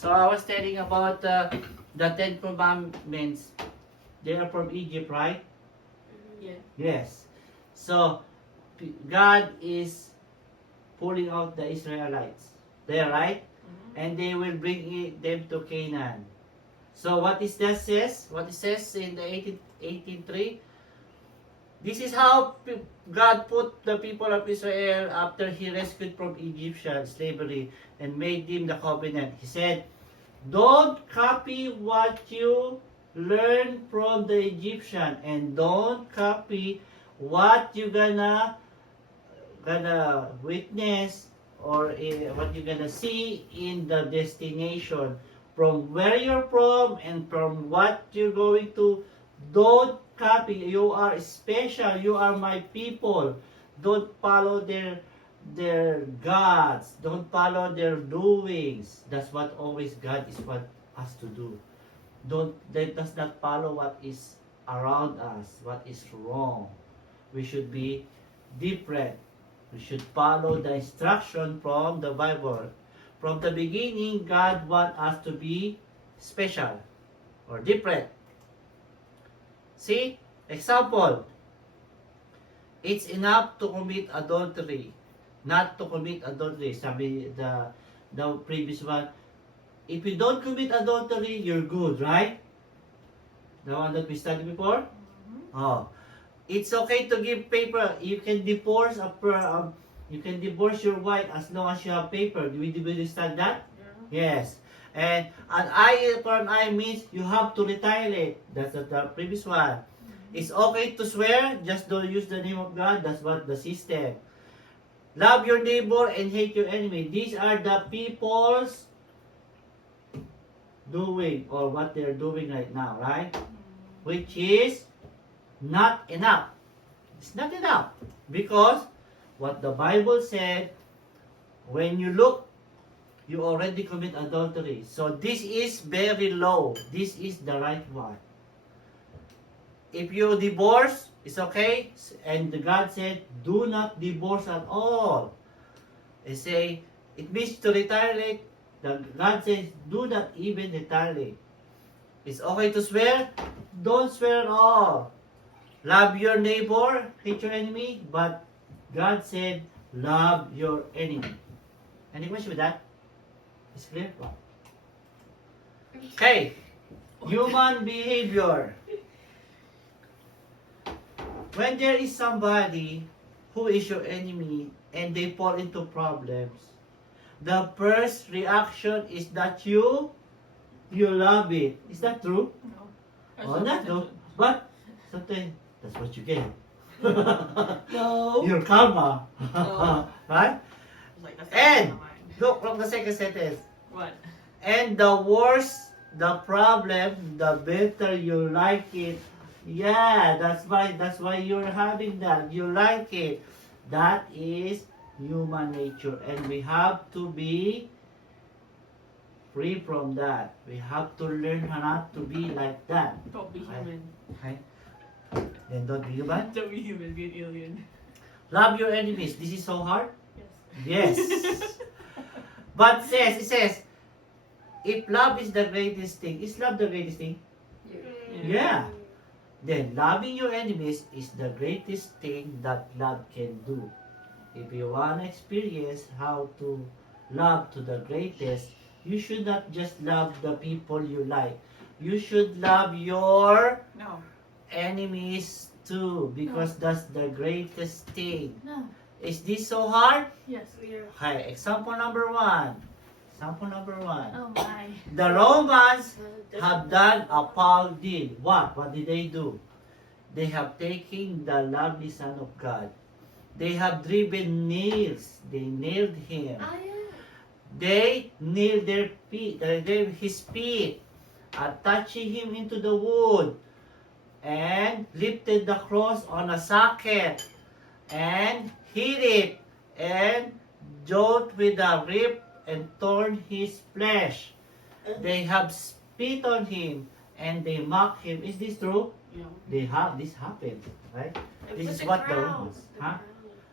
So I was telling about the Ten Commandments. They are from Egypt, right? Yeah. Yes. So God is pulling out the Israelites. There, right? And they will bring them to Canaan. So what is that says? What it says in the 18:3? This is how God put the people of Israel after He rescued from Egyptian slavery and made them the covenant. He said, "Don't copy what you learn from the Egyptian, and don't copy what you gonna witness or what you're gonna see in the destination from where you're from and from what you're going to. Don't copy. You are special. You are my people. Don't follow their gods. Don't follow their doings. That's what always God is want us to do. Don't Let us not follow what is around us, what is wrong. We should be different. We should follow the instruction from the Bible. From the beginning, God wants us to be special or different. See? Example. It's enough to commit adultery, not to commit adultery. Sabi the previous one, if you don't commit adultery, you're good, right? The one that we studied before? Oh. It's okay to give paper. You can divorce you can divorce your wife as long as you have paper. Do we understand that? Yeah. Yes. And an eye for an eye means you have to retaliate. That's the previous one. It's okay to swear, just don't use the name of God. That's what the system. Love your neighbor and hate your enemy. These are the people's doing or what they're doing right now, right? Which is not enough. It's not enough because what the Bible said, when you look, you already commit adultery. So this is very low. This is the right one. If you divorce, it's okay. And God said, do not divorce at all. They say, it means to retaliate. God says, do not even retaliate. It's okay to swear. Don't swear at all. Love your neighbor, hate your enemy. But God said, love your enemy. Any question with that? It's clear? Okay. Human behavior. When there is somebody who is your enemy and they fall into problems, the first reaction is that you love it. Is that true? No. Oh, not true. But sometimes that's what you get. No. Your karma. No. Right? Like, that's And not mine. look from the second sentence. What? And the worse the problem, the better you like it. Yeah, that's why you're having that. You like it. That is human nature, and we have to be free from that. We have to learn how not to be like that. Don't be human. Okay? Then don't be human. Don't be human, be an alien. Love your enemies. This is so hard. Yes. Yes. But it says, if love is the greatest thing, is love the greatest thing? Yeah. Then loving your enemies is the greatest thing that love can do. If you want to experience how to love to the greatest, you should not just love the people you like. You should love your No. enemies too, because that's the greatest thing. No. Is this so hard? Yes. Okay, example number one. Example number one. Oh my. The Romans have done a foul deed. What? What did they do? They have taken the lovely Son of God. They have driven nails. They nailed him. They nailed his feet, attaching him into the wood, and lifted the cross on a socket, and hit it, and jolted with a rip and torn his flesh. They have spit on him and they mock him. Is this true? Yeah. This happened, right? And This put is the what the crown. Romans, huh?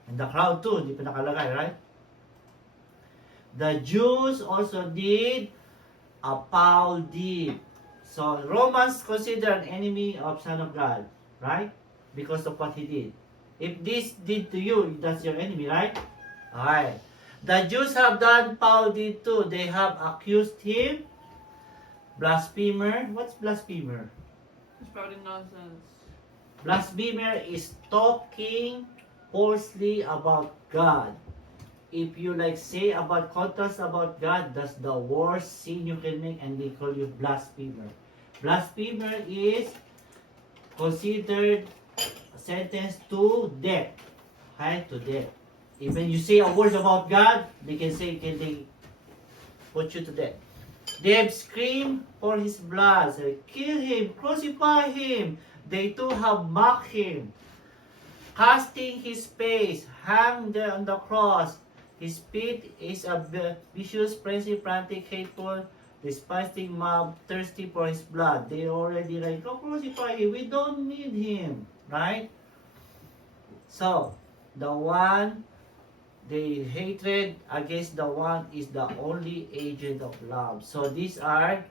And the crowd too, hindi pa nakalagay, right? The Jews also did a foul deed. So Romans consider an enemy of Son of God, right? Because of what he did. If this did to you, that's your enemy, right? Alright. The Jews have done foul deed too. They have accused him, blasphemer. What's blasphemer? Spouting nonsense. Blasphemer is talking falsely about God. If you like say about contrast about God, that's the worst sin you can make, and they call you blasphemer. Blasphemer is considered sentenced to death. Right, to death. Even you say a word about God, they can they put you to death. They have screamed for his blood, say, kill him, crucify him. They too have mocked him, casting his face, hang there on the cross. His speech is a vicious, frenzy, frantic, hateful, despising mob, thirsty for his blood. They already like, oh, crucify him. We don't need him, right? So, the one, the hatred against the one is the only agent of love. So these are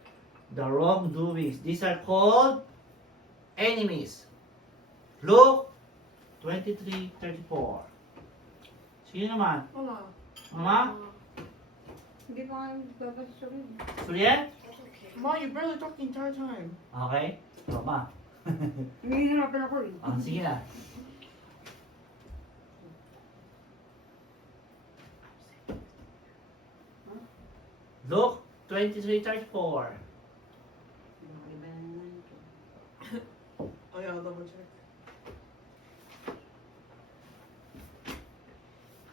the wrongdoings. These are called enemies. Luke 23:34. Sino naman? Wala. Mama? Hindi pa nga babasa rin. Juliet? Ma, you barely talked the entire time. Okay. Mama. Hinihirapan ako eh. Sige na. Luke 23:34. Iba na naman ito. Oh yeah, I'll double check.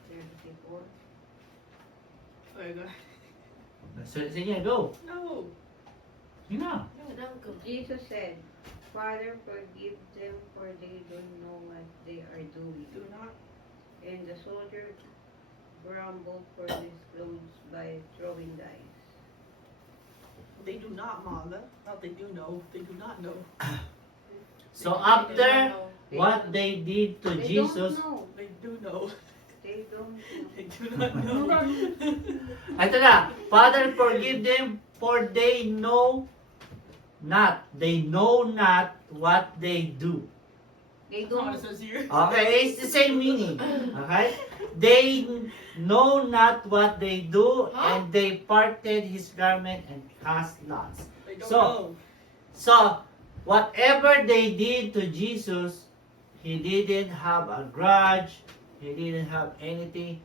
34. Okay, go. Sige, go. No. Sige na. Jesus said, Father, forgive them, for they don't know what they are doing. Do not. And the soldier grumbled for his clothes by throwing dice. They do not, Mother. Not they do know. They do not know. So after what they did to They Jesus, don't know. They do know. They don't know. They do not know. ito na, Father, forgive them, for they know not. They know not what they do. They That's not what it don't. says here. Okay, it's the same meaning. Okay? They know not what they do, and they parted his garment and cast lots. They don't So, know. So, whatever they did to Jesus, he didn't have a grudge, he didn't have anything.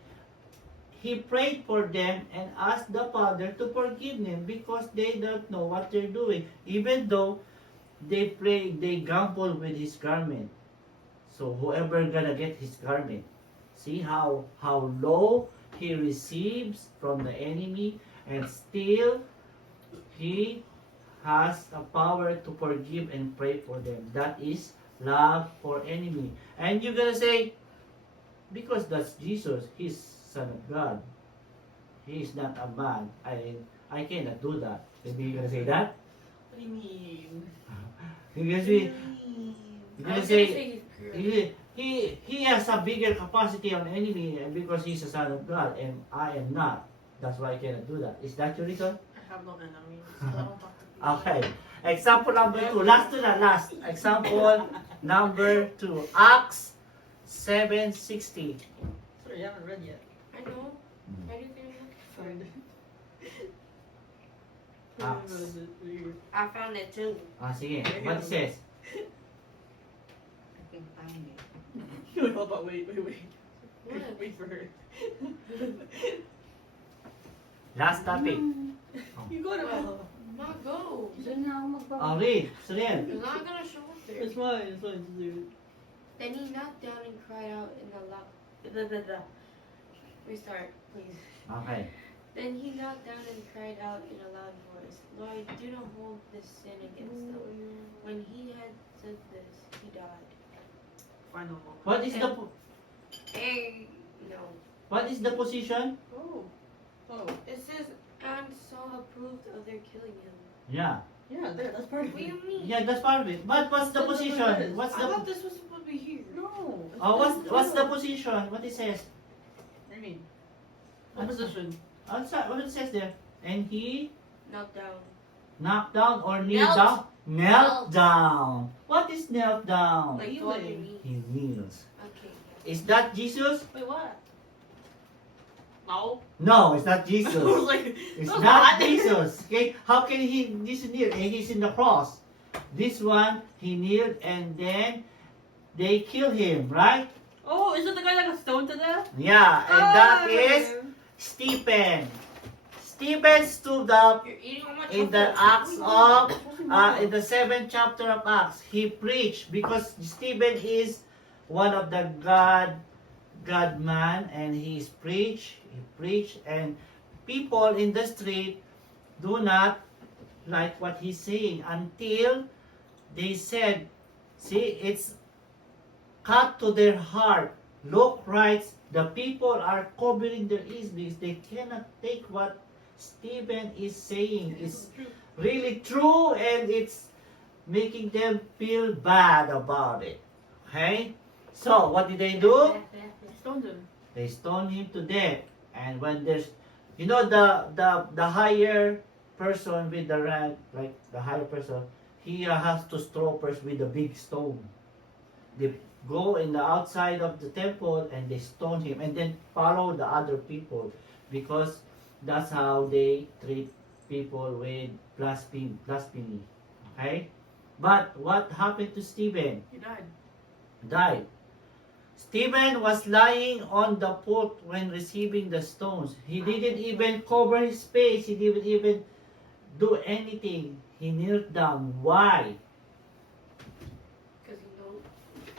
He prayed for them and asked the Father to forgive them because they don't know what they're doing. Even though they gamble with his garment. So whoever gonna get his garment, see how low he receives from the enemy, and still he has a power to forgive and pray for them. That is love for enemy. And you're gonna say, because that's Jesus, he's Son of God. He is not a man. I cannot do that. Maybe you're gonna say that? What do you mean? You're gonna What do say, you mean? you're gonna say he has a bigger capacity on enemy because he's a son of God and I am not. That's why I cannot do that. Is that your reason? I have no enemies. So I don't talk to people. Okay. Example number 2. Last to the last. Example number 2. Acts 7:60. Sorry, you haven't read yet. I know. Why do you think Find it. Acts. What is it? Weird. I found it too? Sige. What it says? I can find it. Wait, hold on, wait. What? Wait for her. Last topic. You go to Not go. Doon na ako magbaba. Read. Sunil. You're not gonna show up there. It's fine, just do it. Then he knelt down and cried out in a loud. Restart, please. Okay. Then he knelt down and cried out in a loud voice, Lord, do not hold this sin against them. When he had said this, he died. Final moment. What is the Hey, no. what is the position? Oh. Oh. It says, and Saul approved of their killing him. Yeah. Yeah, there, that's part of What do it. you mean? Yeah, that's part of it. But what's the That's what it position? is. What's I thought the this was supposed to be here. No. what's the position? What it says? What do you mean? What position? What it says there? And he Knelt down. Knock down or kneel Knelt. down? Knelt Knelt. down. What is knelt down? Like Go on your kneeling. knees. He kneels. Okay. Yeah. Is that Jesus? Wait, what? No. No, it's not I was Jesus. like, It's "That's not not." Jesus. Okay, how can he kneel? And he's in the cross. This one, he kneeled and then they kill him, right? Oh, is it the guy that got stoned to death? Yeah, and Ah, that is Stephen. Stephen stood up You're eating all my in the chocolate. Acts of, in the 7th chapter of Acts. He preached because Stephen is one of the God man, and he preached, and people in the street do not like what he's saying until they said, see, it's cut to their heart. Look, writes, the people are covering their ears because they cannot take what Stephen is saying. It's really true, and it's making them feel bad about it. Okay? So, what did they do? Stoned him. They stoned him to death. And when there's, you know, the higher person with the rank, like the higher person, he has to throw first with a big stone. They go in the outside of the temple and they stone him, and then follow the other people, because that's how they treat people with blasphemy. Okay? But what happened to Stephen? He died. Died. Stephen was lying on the pulpit when receiving the stones. He didn't even cover his face. He didn't even do anything. He knelt down. Why? Because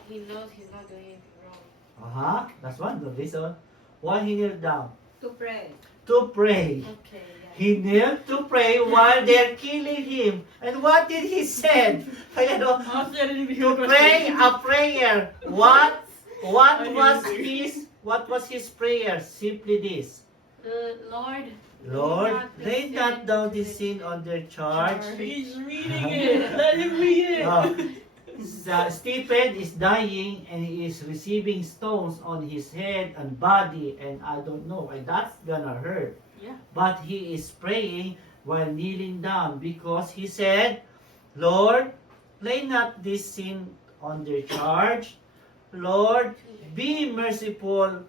he knows he's not doing anything wrong. That's one good reason. Why he knelt down? To pray. To pray. Okay, yeah. He knelt to pray while they're killing him. And what did he say? You know, Honestly, I didn't even hear to what pray he a prayer. What I didn't was hear. his? What was his prayer? Simply this: Lord, Lord, lay this not sin down to this the sin on their charge. He's reading it. Let him read it. Oh. Stephen is dying and he is receiving stones on his head and body, and I don't know, and that's gonna hurt. Yeah. But he is praying while kneeling down because he said, Lord, lay not this sin on their charge. Lord, be merciful.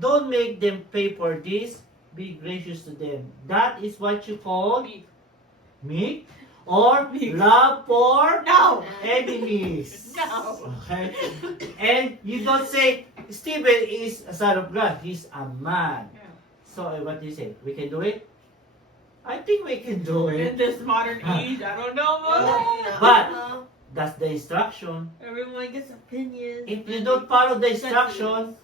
Don't make them pay for this. Be gracious to them. That is what you call Me. meek or Meek. love for No. enemies. No. Okay? And you don't say, Stephen is a son of God. He's a man. Yeah. So what do you say? We can do it? I think we can do In it. this modern age, I don't know about that. But that's the instruction. Everyone gets opinions. If you don't follow the instruction,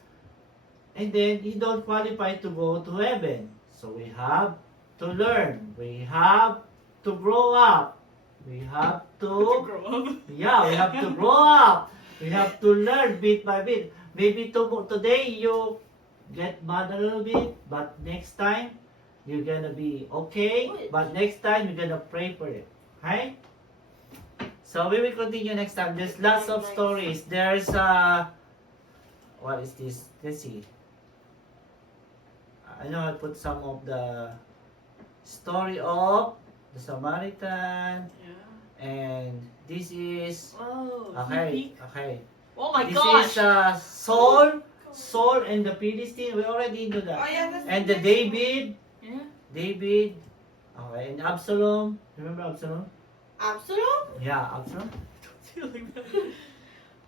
and then you don't qualify to go to heaven. So we have to learn. We have to grow up. We have to, grow up. yeah, we have to grow up. We have to learn bit by bit. Maybe today you get mad a little bit, but next time you're gonna be okay. But next time you're gonna pray for it. Okay? So we will continue next time. There's lots of stories. There's what is this? Let's see. I know I put some of the story of the Samaritan, Yeah. and this is Oh. okay. Okay. Oh my This gosh. is Saul and the Philistine. We already knew Oh, that. yeah, that's And the David, Yeah. okay, and Absalom. Remember Absalom? Absalom? Yeah, Absalom. Like that.